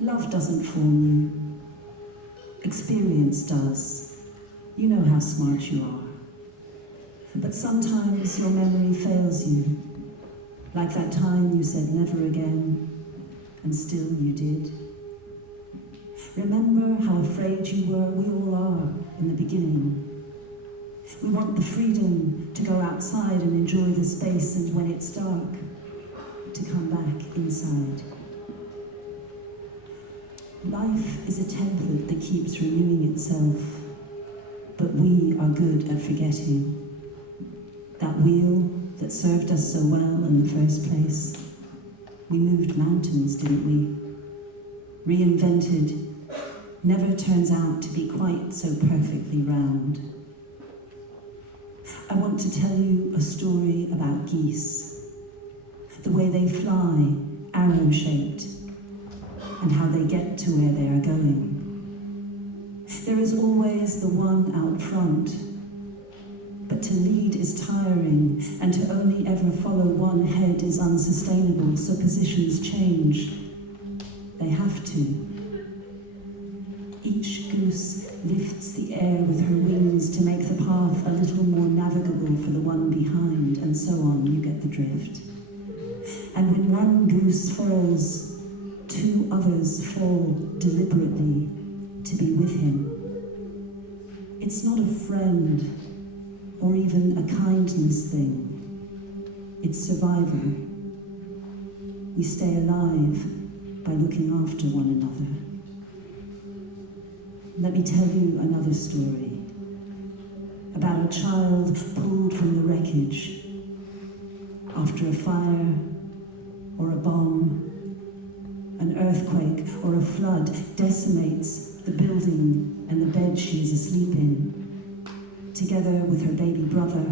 Love doesn't form you. Experience does. You know how smart you are. But sometimes your memory fails you. Like that time you said never again, and still you did. Remember how afraid you were? We all are in the beginning. We want the freedom to go outside and enjoy the space, and when it's dark, to come back inside. Life is a template that keeps renewing itself, but we are good at forgetting. That wheel that served us so well in the first place. We moved mountains, didn't we? Reinvented never turns out to be quite so perfectly round. I want to tell you a story about geese, the way they fly, arrow-shaped, and how they get to where they are going. There is always the one out front, but to lead is tiring, and to only ever follow one head is unsustainable, so positions change. They have to. Each goose lifts the air with her wings to make the path a little more navigable for the one behind, and so on, you get the drift. And when one goose falls, two others fall deliberately to be with him. It's not a friend or even a kindness thing. It's survival. We stay alive by looking after one another. Let me tell you another story about a child pulled from the wreckage after a fire or a bomb, an earthquake or a flood decimates the building and the bed she is asleep in, together with her baby brother,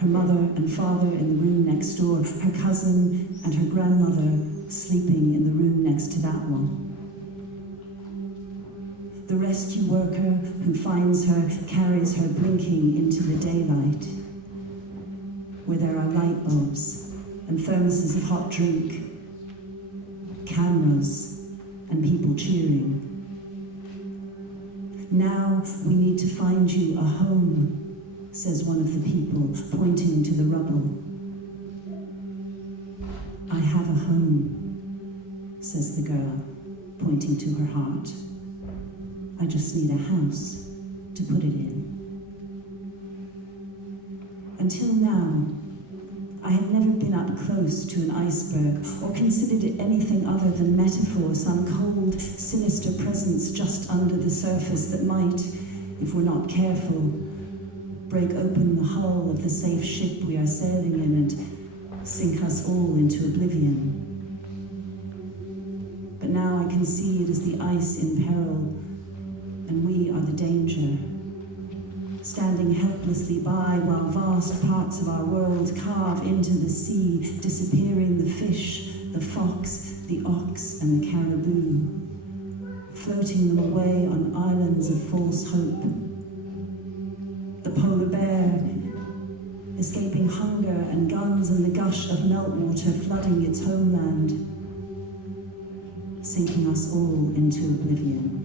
her mother and father in the room next door, her cousin and her grandmother sleeping in the room next to that one. The rescue worker who finds her carries her blinking into the daylight, where there are light bulbs and thermoses of hot drink, cameras and people cheering. Now we need to find you a home, says one of the people, pointing to the rubble. I have a home, says the girl, pointing to her heart. I just need a house to put it in. Until now, I had never been up close to an iceberg or considered it anything other than metaphor, some cold, sinister presence just under the surface that might, if we're not careful, break open the hull of the safe ship we are sailing in and sink us all into oblivion. But now I can see it as the ice in peril, and we are the danger, standing helplessly by while vast parts of our world carve into the sea, disappearing the fish, the fox, the ox, and the caribou, floating them away on islands of false hope. The polar bear, escaping hunger and guns and the gush of meltwater flooding its homeland, sinking us all into oblivion.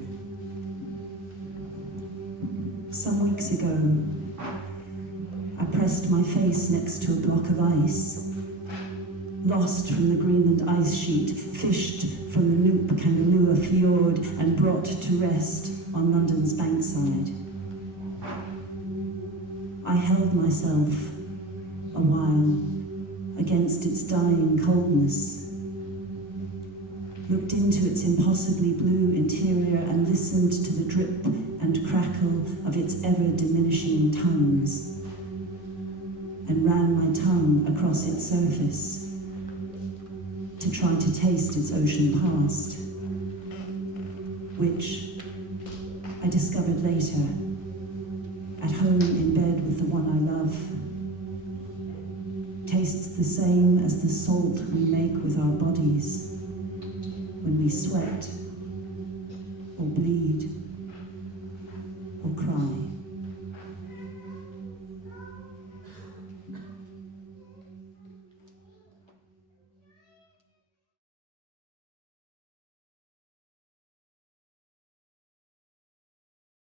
Some weeks ago, I pressed my face next to a block of ice, lost from the Greenland ice sheet, fished from the Noop Kanganua fjord and brought to rest on London's bankside. I held myself a while against its dying coldness, looked into its impossibly blue interior and listened to the drip and crackle of its ever-diminishing tongues, and ran my tongue across its surface to try to taste its ocean past, which I discovered later, at home in bed with the one I love, tastes the same as the salt we make with our bodies when we sweat or bleed or cry.